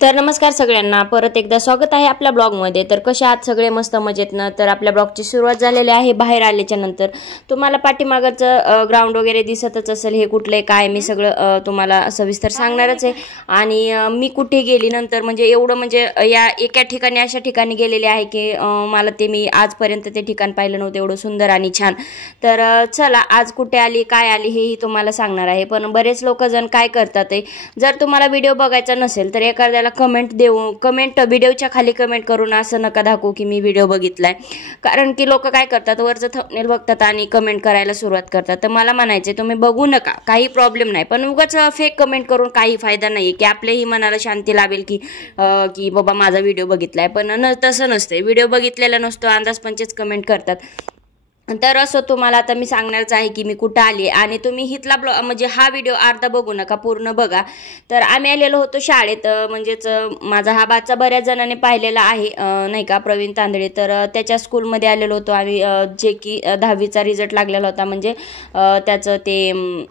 तर नमस्कार सगळ्यांना, परत एकदा स्वागत आहे आपल्या ब्लॉगमध्ये। तर कशा आहात सगळे? मस्त मजेत ना? तर आपल्या ब्लॉगची सुरुवात झालेली आहे बाहेर आल्याच्या नंतर। तुम्हाला पाठीमागचं ग्राउंड वगैरे दिसतच असेल, हे कुठले काय मी सगळं तुम्हाला सविस्तर सांगणारच आहे। आणि मी कुठे गेली नंतर म्हणजे एवढं म्हणजे या एका ठिकाणी अशा ठिकाणी गेलेले आहे की मला ते मी आजपर्यंत ते ठिकाण पाहिलं नव्हतं, एवढं सुंदर आणि छान। तर चला आज कुठे आली काय आली हेही तुम्हाला सांगणार आहे। पण बरेच लोक जण काय करतात, जर तुम्हाला व्हिडिओ बघायचा नसेल तर एखाद्याला कमेंट व्हिडिओच्या खाली कमेंट करून असं नका दाखवू की मी व्हिडिओ बघितलाय। कारण की लोक काय करतात, वरचं थंबनेल बघतात आणि कमेंट करायला सुरुवात करतात। तर मला म्हणायचे तुम्ही बघू नका, काही प्रॉब्लेम नाही, पण उगाच फेक कमेंट करून काही फायदा नाही की आपल्याही मनाला शांती लाभेल की बाबा माझा व्हिडिओ बघितलाय। पण तसं नसतं, व्हिडिओ बघितलेला नसतो, अंदाजपंचीच कमेंट करतात। तर असं तुम्हाला आता मी सांगणारच आहे की मी कुठं आली आणि तुम्ही हितला म्हणजे हा व्हिडिओ अर्धा बघू नका, पूर्ण बघा। तर आम्ही आलेलो होतो शाळेत, म्हणजेच माझा हा बाचा बऱ्याच जणांनी पाहिलेला आहे नाही का, प्रवीण तांदळे। तर त्याच्या स्कूलमध्ये आलेलो होतो आम्ही, जे की 10वीचा रिझल्ट लागलेला होता, म्हणजे त्याचं ते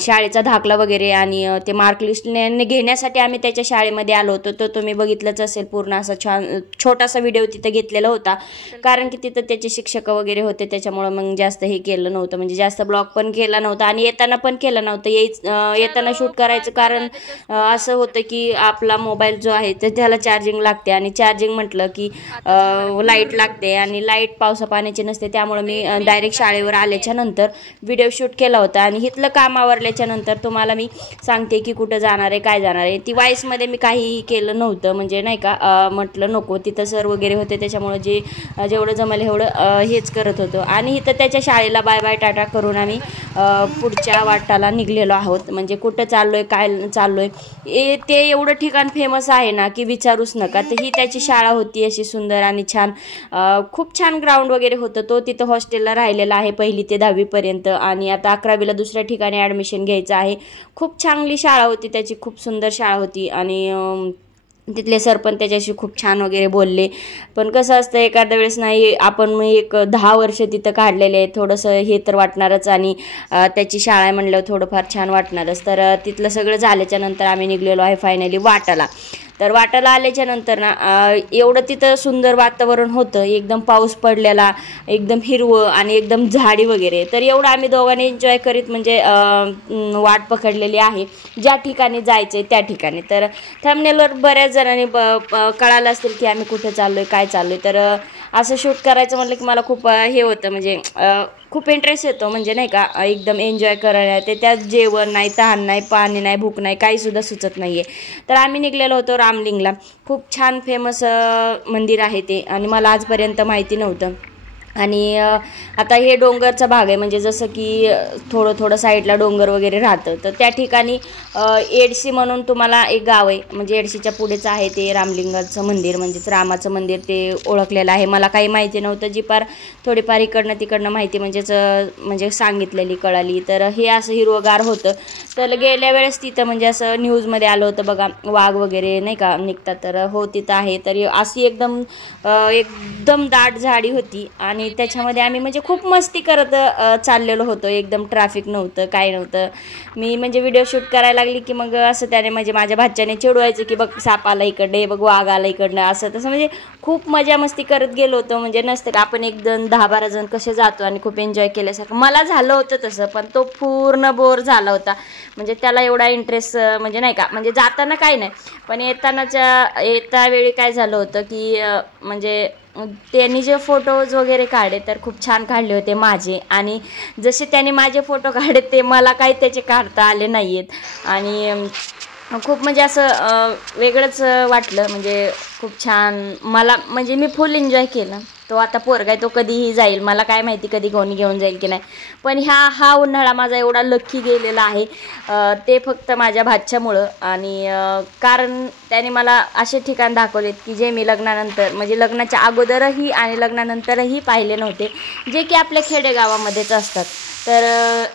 शाळेचा दाखला वगैरे आणि ते मार्क लिस्ट घेण्यासाठी आम्ही त्याच्या शाळेमध्ये आलो होतो। तर तुम्ही बघितलंच असेल, पूर्ण असा छान छोटासा व्हिडिओ तिथं घेतलेला होता, कारण की तिथं त्याचे शिक्षक वगैरे होते, त्याच्यामुळं मग जास्त हे केलं नव्हतं, म्हणजे जास्त ब्लॉग पण केला नव्हता आणि येताना पण केलं नव्हतं। येताना शूट करायचं कारण असं होतं की आपला मोबाईल जो आहे तर त्याला चार्जिंग लागते आणि चार्जिंग म्हटलं की लाईट लागते आणि लाईट पावसा पाण्याची नसते, त्यामुळे मी डायरेक्ट शाळेवर आल्याच्या नंतर व्हिडिओ शूट केला होता। आणि इथलं काम आवरल्याच्या नंतर तुम्हाला मी सांगते की कुठं जाणार आहे काय जाणार आहे। ती वॉइसमध्ये मी काहीही केलं नव्हतं, म्हणजे नाही का, म्हटलं नको, तिथं सर वगैरे होते, त्याच्यामुळे जेवढं जमलं एवढं हेच करत होतो। आणि इथं त्याच्या शाळेला बाय बाय टाटा करून आम्ही पुढच्या वाटाला निघलेलो आहोत। म्हणजे कुठं चाललोय काय चाललोय ते एवढं ठिकाण फेमस आहे ना की विचारूच नका। तर ही त्याची शाळा होती, अशी सुंदर आणि छान, खूप छान ग्राउंड वगैरे होतं। तो तिथं हॉस्टेलला राहिलेला आहे 1ली ते 10वी पर्यंत आणि आता 11वीला दुसऱ्या ठिकाणी ॲडमिशन घ्यायचं आहे। खूप चांगली शाळा होती त्याची, खूप सुंदर शाळा होती आणि तिथले सर पण त्याच्याशी खूप छान वगैरे बोलले। पण कसं असतं, एखाद्या वेळेस नाही, आपण एक 10 वर्ष तिथं काढलेले आहे, थोडंसं हे तर वाटणारच आणि त्याची शाळा आहे म्हणल्यावर थोडंफार छान वाटणारच। तर तिथलं सगळं झाल्याच्या नंतर आम्ही निघलेलो आहे फायनली वाटाला। तर वाटाला आल्याच्या नंतर ना एवढं तिथं सुंदर वातावरण होतं, एकदम पाऊस पडलेला, एकदम हिरवं आणि एकदम झाडी वगैरे। तर एवढं आम्ही दोघांनी एन्जॉय करीत म्हणजे वाट पकडलेली आहे ज्या ठिकाणी जायचं आहे त्या ठिकाणी। तर थंबनेलवर बऱ्याच जणांनी कळालं असेल की आम्ही कुठे चाललोय काय चाललोय। तर असं शूट करायचं म्हटलं की मला खूप हे होतं, म्हणजे खूप इंटरेस्ट येतो, म्हणजे नाही का, एकदम एन्जॉय करायला येते। त्यात जेवण नाही, तहान नाही, पाणी नाही, भूक नाही, काहीसुद्धा सुचत नाही आहे। तर आम्ही निघलेलो होतो रामलिंगला, खूप छान फेमस मंदिर आहे ते आणि मला आजपर्यंत माहिती नव्हतं। आणि आता हे डोंगरचा भाग आहे, म्हणजे जसं की थोडं साईडला डोंगर वगैरे राहतं। तर त्या ठिकाणी एडशी म्हणून तुम्हाला एक गाव आहे, म्हणजे एडशीच्या पुढेच आहे ते रामलिंगाचं मंदिर, म्हणजेच रामाचं मंदिर ते ओळखलेलं आहे। मला काही माहिती नव्हतं, जी फार थोडीफार इकडनं तिकडनं माहिती म्हणजे सांगितलेली कळाली। तर हे असं हिरवगार होतं। तर गेल्या वेळेस तिथं म्हणजे असं न्यूजमध्ये आलं होतं बघा, वाघ वगैरे नाही का निघतात, तर हो तिथं आहे। तर अशी एकदम दाट झाडी होती आणि त्याच्यामध्ये आम्ही म्हणजे खूप मस्ती करत चाललेलो होतो, एकदम ट्रॅफिक नव्हतं काय नव्हतं। मी म्हणजे व्हिडिओ शूट करायला लागली की मग असं त्याने म्हणजे माझ्या भाच्याने चिडवायचं की बघ साप आला इकडे, बघ वाघ आला इकडनं, असं तसं, म्हणजे खूप मजा मस्ती करत गेलो होतो। म्हणजे नसतं का आपण 10-12 जण कसे जातो आणि खूप एन्जॉय केल्यासारखं, मला झालं होतं तसं, पण तो पूर्ण बोर झाला होता। म्हणजे त्याला एवढा इंटरेस्ट म्हणजे नाही का, म्हणजे जाताना काही नाही, पण येता वेळी काय झालं होतं की म्हणजे त्यांनी जे फोटोज वगैरे काढले तर खूप छान काढले होते माझे, आणि जसे त्यांनी माझे फोटो काढले ते मला काही त्याचे काढता आले नाही आहेत। आणि खूप म्हणजे असं वेगळंच वाटलं, म्हणजे खूप छान, मला म्हणजे मी फुल एन्जॉय केलं। तो आता पोरगा आहे, तो कधीही जाईल, मला काय माहिती कधी कोणी घेऊन जाईल की नाही, पण हा उन्हाळा माझा एवढा लक्की गेलेला आहे ते फक्त माझ्या भाच्यामुळं। आणि कारण त्याने मला असे ठिकाण दाखवलेत की जे मी लग्नानंतर म्हणजे लग्नाच्या अगोदरही आणि लग्नानंतरही पाहिले नव्हते, जे की आपल्या खेडेगावामध्येच असतात। तर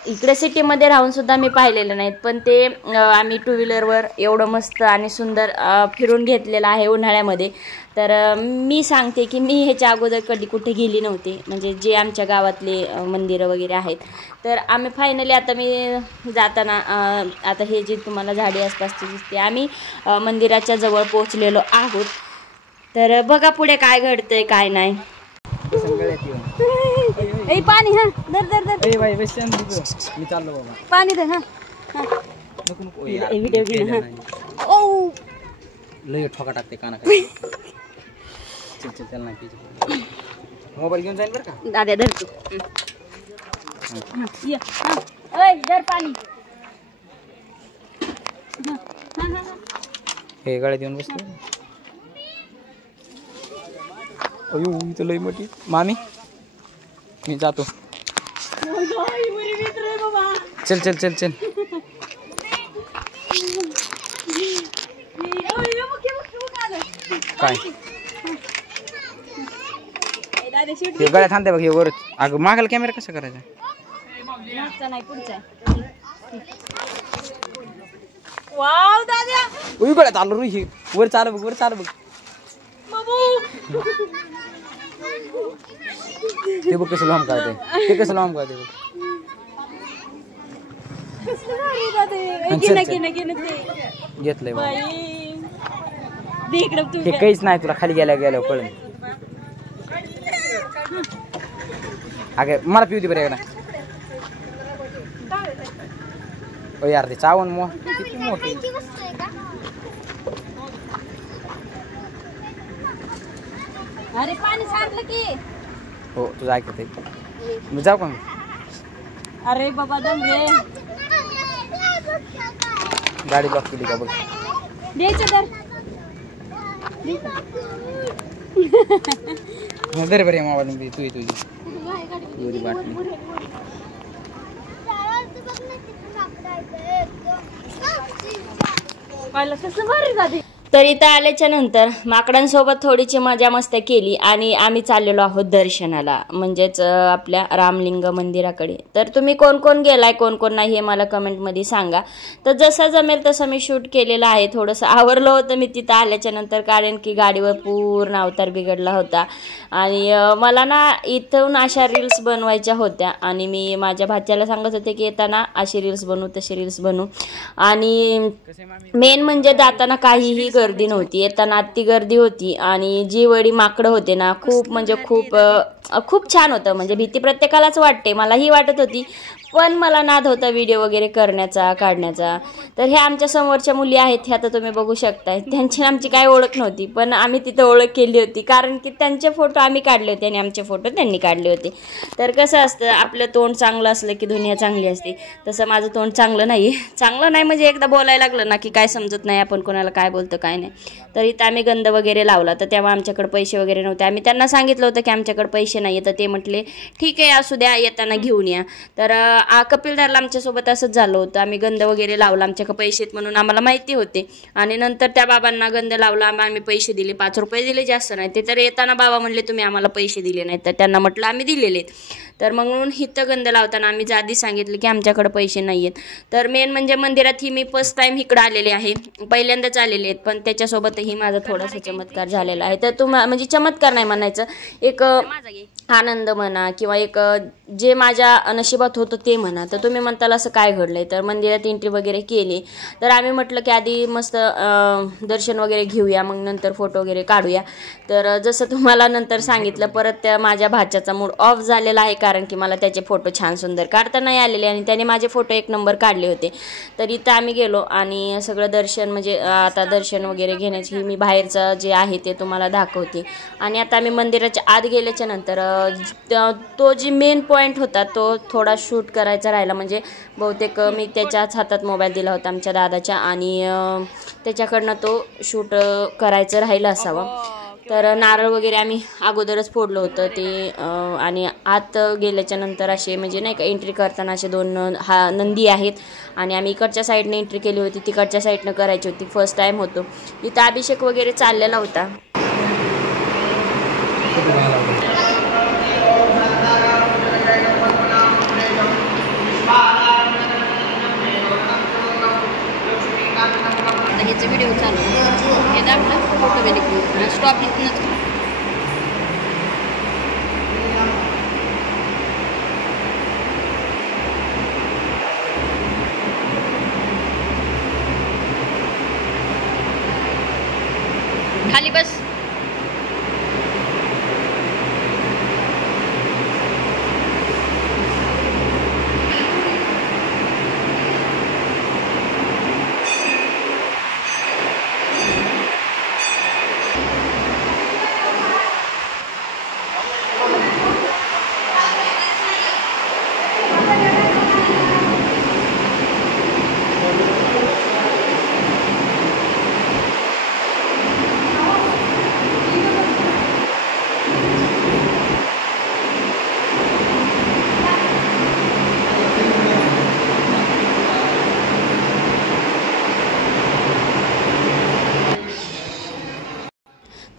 इकडे सिटीमध्ये राहून सुद्धा मी पाहिलेलं नाहीत, पण ते आम्ही टू व्हीलरवर एवढं मस्त आणि सुंदर फिरून घेतलेलं आहे उन्हाळ्यामध्ये. तर मी सांगते की मी ह्याच्या अगोदर कधी कुठे गेली नव्हती, म्हणजे जे आमच्या गावातले मंदिरं वगैरे आहेत. तर आम्ही फायनली आता मी जाताना आता हे जे तुम्हाला झाडी असतात दिसते, आम्ही मंदिराच्या जवळ पोहोचलेलो आहोत. तर बघा पुढे काय घडतंय काय नाही. पाणी हा दर दर दर मी चाललो बाबा, पाणी दे. हा ओ लय ठोका टाकते काना. चल चल चल नाही, मोबाईल घेऊन जाईल बरं का दादा. धर तू दर पाणी. हे गाड्या देऊन बसतो. अयो इथं लई मोठी मामी, मी जातो. चल चल चल चल. काय हे गळ्यात आणते बघ हे वर. अगं मागायला कॅमेरा कसा करायचा? वाव दादा, उई गळ्यात आलो रे. वर चाल बघ, वर चाल बघ. ते बघ कसं लांब काढते, ते कसं लांब काढते बघ. घेतलंय हे काहीच नाही तुला, खाली गेल्या गेल्या कळलं. अगं मला पिऊ दे बरं एकदा. ओ यार ते चावण किती मोठी. अरे पाणी सांडलं की. हो तुझं ऐकत आहे, मी जाऊ का? अरे बाबा दम रे. गाडी लॉक केली का बघ. द्यायचं तर बरे मोबाईल तुझी तुझी बाटली. तर इथं आल्याच्या नंतर माकडांसोबत थोडीशी मजा मस्ती केली आणि आम्ही चाललेलो आहोत दर्शनाला, म्हणजेच आपल्या रामलिंग मंदिराकडे. तर तुम्ही कोण कोण गेलाय कोण कोण नाही हे मला कमेंटमध्ये सांगा. तर जसं जमेल तसं मी शूट केलेलं आहे. थोडंसं आवरलं होतं मी तिथं आल्याच्या नंतर, कारण की गाडीवर पूर्ण अवतार बिघडला होता आणि मला ना इथून अशा रील्स बनवायच्या होत्या आणि मी माझ्या भाच्याला सांगत होते की येताना अशी रील्स बनवू तशी रील्स बनवू. आणि मेन म्हणजे जाताना काहीही गर्दी नव्हती, येताना अति गर्दी होती आणि जी वडी माकडं होते ना, खूप म्हणजे खूप छान होतं. म्हणजे भीती प्रत्येकालाच वाटते, मलाही वाटत होती, पण मला नाद होता व्हिडिओ वगैरे करण्याचा काढण्याचा. तर ह्या आमच्या समोरच्या मुली आहेत, ह्या तर तुम्ही बघू शकताय. त्यांची आमची काय ओळख नव्हती, पण आम्ही तिथं ओळख केली होती, कारण की त्यांचे फोटो आम्ही काढले होते आणि आमचे फोटो त्यांनी काढले होते. तर कसं असतं, आपलं तोंड चांगलं असलं की दुनिया चांगली असते. तसं माझं तोंड चांगलं नाही म्हणजे एकदा बोलायला लागलं ना की काय समजत नाही आपण कोणाला काय बोलतो काय नाही. तर इथं आम्ही गंध वगैरे लावला, तर तेव्हा आमच्याकडे पैसे वगैरे नव्हते. आम्ही त्यांना सांगितलं होतं की आमच्याकडे पैसे नाही, तर ते म्हटले ठीक आहे असू द्या, येताना घेऊन या. तर कपिलदारला आमच्यासोबत असंच झालं होतं. आम्ही गंध वगैरे लावला, आमच्याकडे पैसे आहेत म्हणून आम्हाला माहिती होते. आणि नंतर त्या बाबांना गंध लावला, आम्ही पैसे दिले, 5 रुपये दिले, जास्त नाही. ते तर येताना बाबा म्हणले तुम्ही आम्हाला पैसे दिले नाहीत, तर त्यांना म्हटलं आम्ही दिलेले. तर म्हणून हिथं गंध लावताना आम्ही आधी सांगितलं की आमच्याकडे पैसे नाही आहेत. तर मेन म्हणजे मंदिरात ही मी फर्स्ट टाईम इकडं आलेले आहे, पहिल्यांदाच आलेले आहेत, पण त्याच्यासोबतही माझा थोडासा चमत्कार झालेला आहे. तर म्हणजे चमत्कार नाही म्हणायचं, एक आनंद म्हणा किंवा एक जे माझ्या नशिबात होतं ते म्हणा. तर तुम्ही म्हणताल असं काय घडलंय? तर मंदिरात एंट्री वगैरे केली, तर आम्ही म्हटलं की आधी मस्त दर्शन वगैरे घेऊया, मग नंतर फोटो वगैरे काढूया. तर जसं तुम्हाला नंतर सांगितलं, परत त्या माझ्या भाच्याचा मूड ऑफ झालेला आहे, कारण की मला त्याचे फोटो छान सुंदर काढता नाही आलेले आणि त्याने माझे फोटो 1 नंबर काढले होते. तर इथं आम्ही गेलो आणि सगळं दर्शन म्हणजे आता दर्शन वगैरे घेण्याची मी बाहेरचं जे आहे ते तुम्हाला दाखवते. आणि आता आम्ही मंदिराच्या आत गेल्याच्या नंतर तो जी मेन पॉईंट होता तो थोडा शूट करायचा राहिला. म्हणजे बहुतेक मी त्याच्याच हातात मोबाईल दिला होता आमच्या दादाच्या आणि त्याच्याकडनं तो शूट करायचं राहिलं असावं. तर नारळ वगैरे आम्ही अगोदरच फोडलं होतं ते. आणि आत गेल्याच्या नंतर असे म्हणजे नाही का एंट्री करताना असे 2 नंदी आहेत आणि आम्ही इकडच्या साईडने एंट्री केली होती, तिकडच्या साईडनं करायची होती. फर्स्ट टाईम होतो इथं. अभिषेक वगैरे चाललेला होता. व्हिडिओ चालू हे दाबलं फोटो गेले स्टॉप इथनंच खाली बस.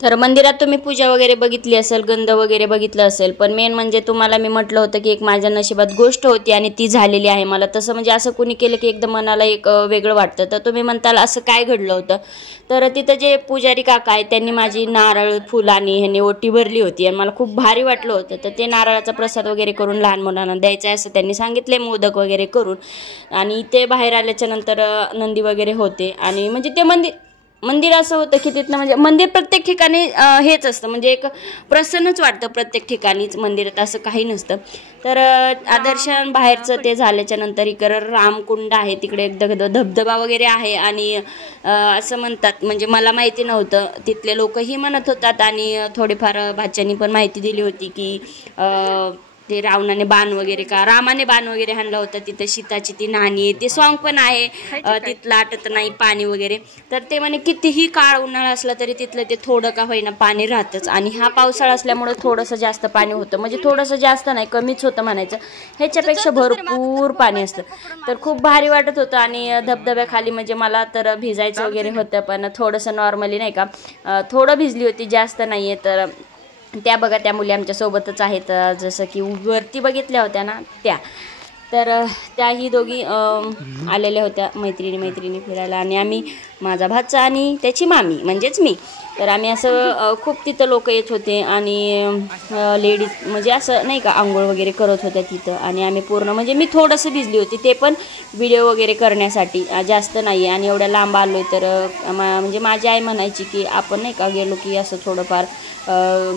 तर मंदिरात तुम्ही पूजा वगैरे बघितली असेल, गंध वगैरे बघितलं असेल, पण मेन म्हणजे तुम्हाला मी म्हटलं होतं की एक माझ्या नशिबात गोष्ट होती आणि ती झालेली आहे. मला तसं म्हणजे असं कुणी केलं की एकदम मनाला एक वेगळं वाटतं. तर तुम्ही म्हणताल असं काय घडलं होतं, तर तिथं जे पुजारी काका आहेत त्यांनी माझी नारळ फुलांनी ह्यांनी ओटी भरली होती आणि मला खूप भारी वाटलं होतं. तर ते नारळाचा प्रसाद वगैरे करून लहान मुलांना द्यायचा आहे असं त्यांनी सांगितले, मोदक वगैरे करून. आणि ते बाहेर आल्याच्या नंतर नंदी वगैरे होते आणि म्हणजे ते मंदिर असं होतं की तिथनं म्हणजे मंदिर प्रत्येक ठिकाणी हेच असतं, म्हणजे एक प्रसन्नच वाटतं प्रत्येक ठिकाणीच, मंदिरात असं काही नसतं. तर आदर्शन बाहेरचं ते झाल्याच्या नंतर इकडं रामकुंड आहे, तिकडे एक धबधबा वगैरे आहे. आणि असं म्हणतात, म्हणजे मला माहिती नव्हतं, तिथले लोकही म्हणत होतात आणि थोडीफार भाच्यांनी पण माहिती दिली होती की ते रावणाने बाण वगैरे रामाने बाण वगैरे हाणला होता तिथं, सीताची ती नाणी, ते सॉन्ग पण आहे तिथलं आटत नाही पाणी वगैरे. तर ते म्हणे कितीही काळ उन्हाळा असला तरी तिथलं ते थोडं का होईना पाणी राहतंच. आणि हा पावसाळा असल्यामुळे थोडंसं जास्त पाणी होतं, म्हणजे थोडंसं जास्त नाही कमीच होतं म्हणायचं, ह्याच्यापेक्षा भरपूर पाणी असतं. तर खूप भारी वाटत होतं. आणि धबधब्याखाली म्हणजे मला तर भिजायचं वगैरे होतं, पण थोडंसं नॉर्मली नाही का थोडं भिजली होती, जास्त नाही आहे. तर त्या बघा त्या मुली आमच्या सोबतच आहेत, जसं की वरती बघितल्या होत्या ना त्या, तर त्याही दोघी आलेल्या होत्या मैत्रिणी फिरायला. आणि आम्ही माझा भाचा आणि त्याची मामी म्हणजेच मी, तर आम्ही असं खूप तिथं लोक येत होते आणि लेडीज म्हणजे असं नाही का आंघोळ वगैरे करत होत्या तिथं. आणि आम्ही पूर्ण म्हणजे मी थोडंसं भिजली होती, ते पण व्हिडिओ वगैरे करण्यासाठी, जास्त नाही आहे. आणि एवढ्या लांब आलो आहे तर म्हणजे माझी आई म्हणायची की आपण नाही का गेलो की असं थोडंफार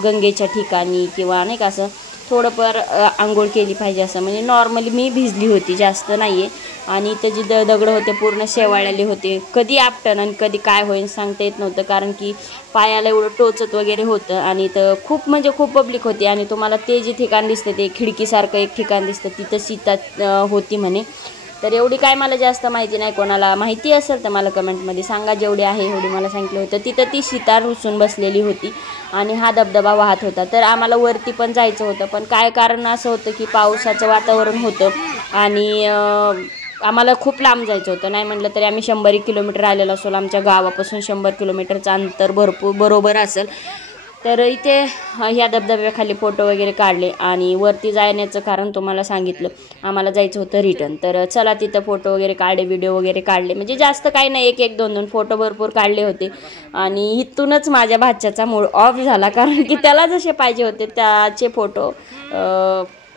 गंगेच्या ठिकाणी किंवा नाही का असं थोडंफार आंघोळ केली पाहिजे असं. म्हणजे नॉर्मली मी भिजली होती, जास्त नाही आहे. आणि इथं जी दगडं होते पूर्ण शेवाळलेले होते, कधी आपटन आणि कधी काय होईल सांगता येत नव्हतं, कारण की पायाला एवढं टोचत वगैरे होतं. आणि इथं खूप म्हणजे खूप पब्लिक होती. आणि तुम्हाला ते जे ठिकाण दिसतं ते खिडकीसारखं एक ठिकाण दिसतं, तिथं सीता होती म्हणे. तर एवढी काय मला जास्त माहिती नाही, कोणाला माहिती असेल तर मला कमेंटमध्ये सांगा, जेवढी आहे एवढी मला सांगितलं होतं. तिथं ती सीता रुसून बसलेली होती आणि हा धबधबा वाहत होता. तर आम्हाला वरती पण जायचं होतं, पण काय कारण असं होतं की पावसाचं वातावरण होतं आणि आम्हाला खूप लांब जायचं होतं. नाही म्हटलं तरी आम्ही 100 किलोमीटर आलेलो असेल, आमच्या गावापासून 100 किलोमीटरचं अंतर बरोबर असेल. तर इथे ह्या धबधब्याखाली फोटो वगैरे काढले आणि वरती जाण्याचं कारण तुम्हाला सांगितलं, आम्हाला जायचं होतं रिटर्न. तर चला तिथं फोटो वगैरे काढले, व्हिडिओ वगैरे काढले, म्हणजे जास्त काही नाही, एक 2 फोटो भरपूर काढले होते. आणि इथूनच माझ्या भाच्याचा मूड ऑफ झाला, कारण की त्याला जसे पाहिजे होते त्याचे फोटो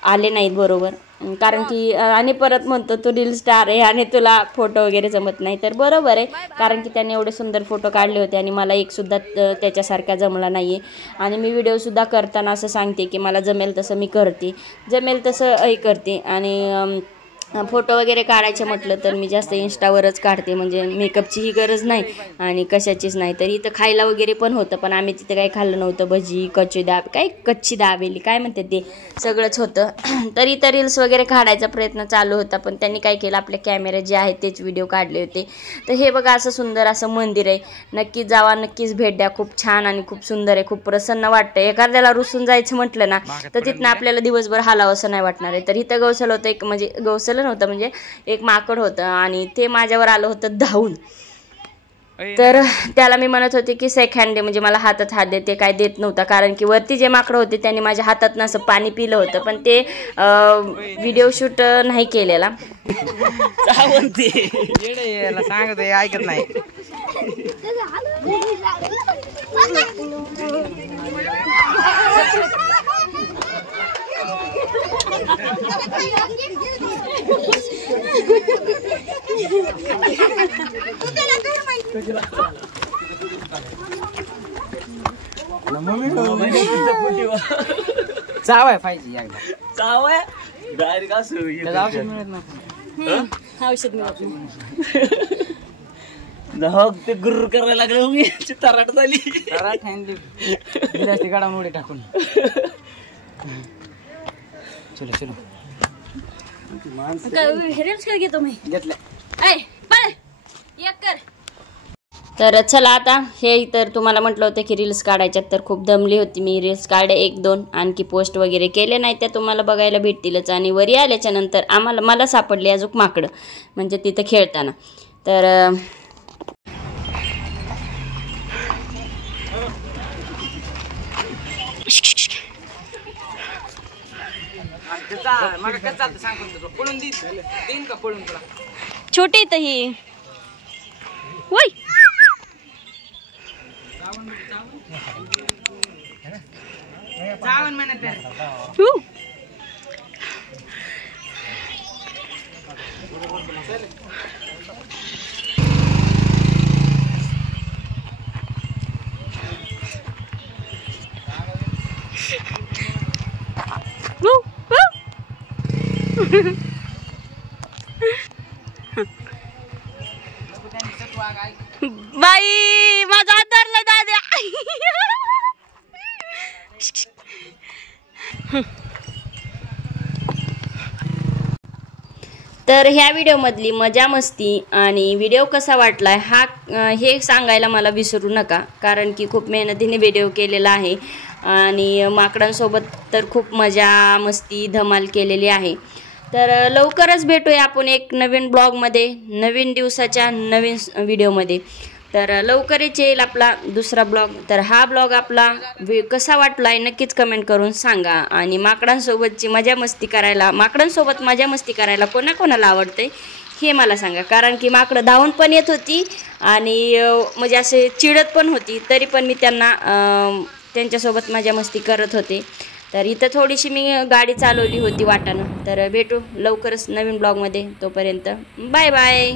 आले नाहीत बरोबर. कारण की आणि परत म्हणतो तू रील स्टार आहे आणि तुला फोटो वगैरे जमत नाही. तर बरोबर आहे, कारण की त्याने एवढे सुंदर फोटो काढले होते आणि मला एकसुद्धा त्याच्यासारखा जमला नाही आहे. आणि मी व्हिडिओसुद्धा करताना असं सांगते की मला जमेल तसं मी करते, जमेल तसं हे करते. आणि फोटो वगैरे काढायचे म्हटलं तर मी जास्त इंस्टावरच काढते, म्हणजे मेकअपचीही गरज नाही आणि कशाचीच नाही. तर इथं खायला वगैरे पण होतं, पण आम्ही तिथं काही खाल्लं नव्हतं. भजी, कच्ची दाबेली काय म्हणते ते सगळंच होतं. तर इथं रील्स वगैरे काढायचा प्रयत्न चालू होता, पण त्यांनी काय केलं, आपले कॅमेरे जे आहेत तेच व्हिडिओ काढले होते. तर हे बघा असं सुंदर असं मंदिर आहे, नक्कीच जावा, नक्कीच भेट द्या. खूप छान आणि खूप सुंदर आहे, खूप प्रसन्न वाटतं. एखाद्याला रुसून जायचं म्हटलं ना तर तिथनं आपल्याला दिवसभर हालावं असं नाही वाटणार आहे. तर इथं गवसल होतं एक, म्हणजे गवसल नव्हतं म्हणजे एक माकड होतं आणि ते माझ्यावर आलं होतं धावून. तर त्याला मी म्हणत होते की सेकंड दे, म्हणजे मला हातात हात दे. ते काय देत नव्हता, कारण की वरती जे माकडं होते त्यांनी माझ्या हातात असं पाणी पिलं होतं, पण ते व्हिडिओ शूट नाही केलेला. सांगत ऐकत नाही. चाव आहे पाहिजे एकदा चाव आहे डायरेक्ट असं औषध मिळत नाही औषध मिळत ते गुर्र करायला लागलं मी तराट झाली गाडा उडी टाकून चलो चलो रील्स काय घेतो मी घेतलं तर चला आता हे तर तुम्हाला म्हटलं होतं की रील्स काढायच्यात तर खूप दमली होती मी रील्स काढे 1-2 आणखी पोस्ट वगैरे केले नाही त्या तुम्हाला बघायला भेटतीलच आणि वरी आल्याच्या नंतर मला सापडली अजून माकडं म्हणजे तिथं खेळताना तर छोटी तर ही वय बाई माझा आधारला दाद्या तर ह्या व्हिडिओमधली मजा मस्ती आणि व्हिडिओ कसा वाटलाय हे सांगायला मला विसरू नका कारण की खूप मेहनतीने व्हिडिओ केलेला आहे आणि माकडांसोबत तर खूप मजा मस्ती धमाल केलेली आहे तर लवकरच भेटूया आपण एक नवीन ब्लॉगमध्ये नवीन दिवसाच्या नवीन व्हिडिओमध्ये तर लवकरच येईल आपला दुसरा ब्लॉग तर हा ब्लॉग आपला कसा वाटलाय नक्कीच कमेंट करून सांगा आणि माकडांसोबत मजा मस्ती करायला कोणाकोणाला आवडते हे मला सांगा कारण की माकडं धावून पण येत होती आणि म्हणजे असे चिडत पण होती तरी पण मी त्यांच्यासोबत मजा मस्ती करत होते तर इथं थोडीशी मी गाडी चालवली होती वाटानं तर भेटू लवकरच नवीन ब्लॉगमध्ये तोपर्यंत बाय बाय